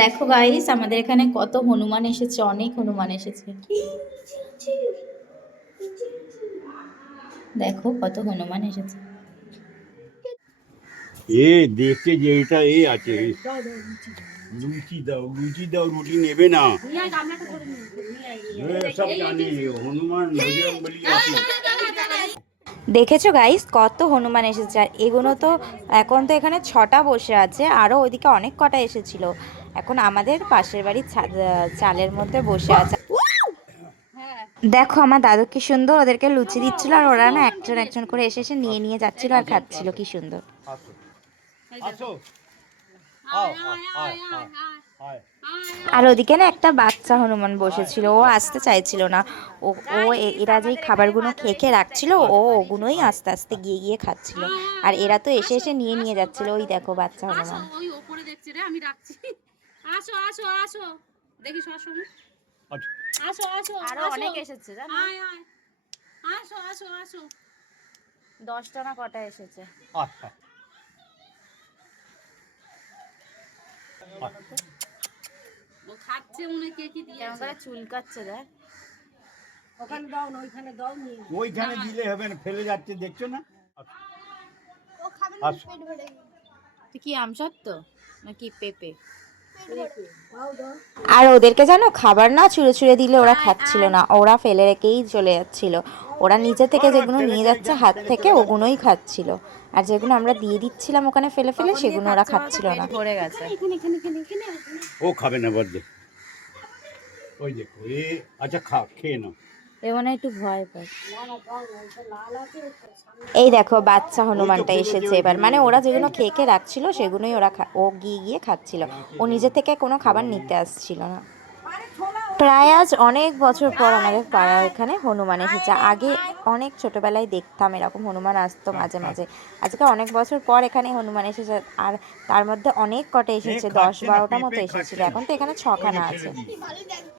দেখো গাইস, আমাদের এখানে কত হনুমান এসেছে, অনেক হনুমান এসেছে। দেখো কত হনুমান এসেছে। এ দেখতে যে এটা এ আছে, লুচি দাও, লুচি দাও, রুটি নেবে না। সব জানি হনুমান বজরংবলী আছে। দেখেছো গাইস, কত হনুমান এসেছে। আর এগুলো তো এখন তো এখানে 6টা বসে আছে, আরো ওইদিকে অনেক কটা এসেছিল। এখন আমাদের পাশের বাড়ির চালের মধ্যে বসে আছে। দেখো আমার দাদু কি সুন্দর ওদেরকে লুচি দিচ্ছিল, আর ওরা না একজন একজন করে এসে এসে নিয়ে নিয়ে যাচ্ছিল আর খাচ্ছিল, কি সুন্দর। আসো আসো, আয় আয় আয় আয় আয়। আর ওদিকে না একটা বাচ্চা হনুমান বসেছিল, ও আসতে চাইছিল না। ও ও এরা যেই খাবারগুলো খেয়ে খেয়ে রাখছিল, ও ওগুলোই আস্তে আস্তে গিয়ে গিয়ে খাচ্ছিল। আর এরা তো এসে এসে নিয়ে নিয়ে যাচ্ছিল। ওই দেখো বাচ্চা হনুমান। ওই ওপরে দেখছে রে, আমি রাখছি। আসো আসো আসো, দেখিস আসো আসো আসো, আরো অনেক এসেছে জানো, আয় আয়, আসো আসো আসো। 10টা না কটা এসেছে। আচ্ছা ও খাচ্ছে মনে, কে কি দিয়ে কেমন করে চুলকাচ্ছে দেখ। ওখানে দাও না, ওইখানে দাও নি। ওইখানে দিলে হবে না, ফেলে যাচ্ছে, দেখছো না। আসো তুই কি আমসত্ব নাকি পেঁপে? আর ওদেরকে জানো, খাবার না ছুঁড়ে ছুঁড়ে দিলে ওরা খাচ্ছিল না, ওরা ফেলে রেখেই চলে যাচ্ছিল। ওরা নিজে থেকে যেগুলো নিয়ে যাচ্ছে হাত থেকে, ওগুলোই খাচ্ছিল। আর যেগুলো আমরা দিয়ে দিচ্ছিলাম ওখানে ফেলে ফেলে, সেগুলো ওরা খাচ্ছিল না। ভরে গেছে। এখানে এখানে এখানে এখানে। ও খাবে না বদ্দে। ওই দেখো এ, আচ্ছা খা, খেয়ে নাও। এ মনে হয় একটু ভয় পায়। এই দেখো বাচ্চা হনুমানটা এসেছে এবার, মানে ওরা যেগুলো খেয়ে খেয়ে রাখছিল সেগুলোই ও গিয়ে গিয়ে খাচ্ছিল। ও নিজে থেকে কোনো খাবার নিতে আসছিল না। প্রায় আজ অনেক বছর পর আমাদের পাড়ার এখানে হনুমান এসেছে। আগে অনেক ছোটবেলায় দেখতাম এরকম হনুমান আসতো মাঝে মাঝে। আজকে অনেক বছর পর এখানে হনুমান এসেছে। আর তার মধ্যে অনেক কটা এসেছে, 10-12টা মতো এসেছিল। এখন তো এখানে 6খানা আছে।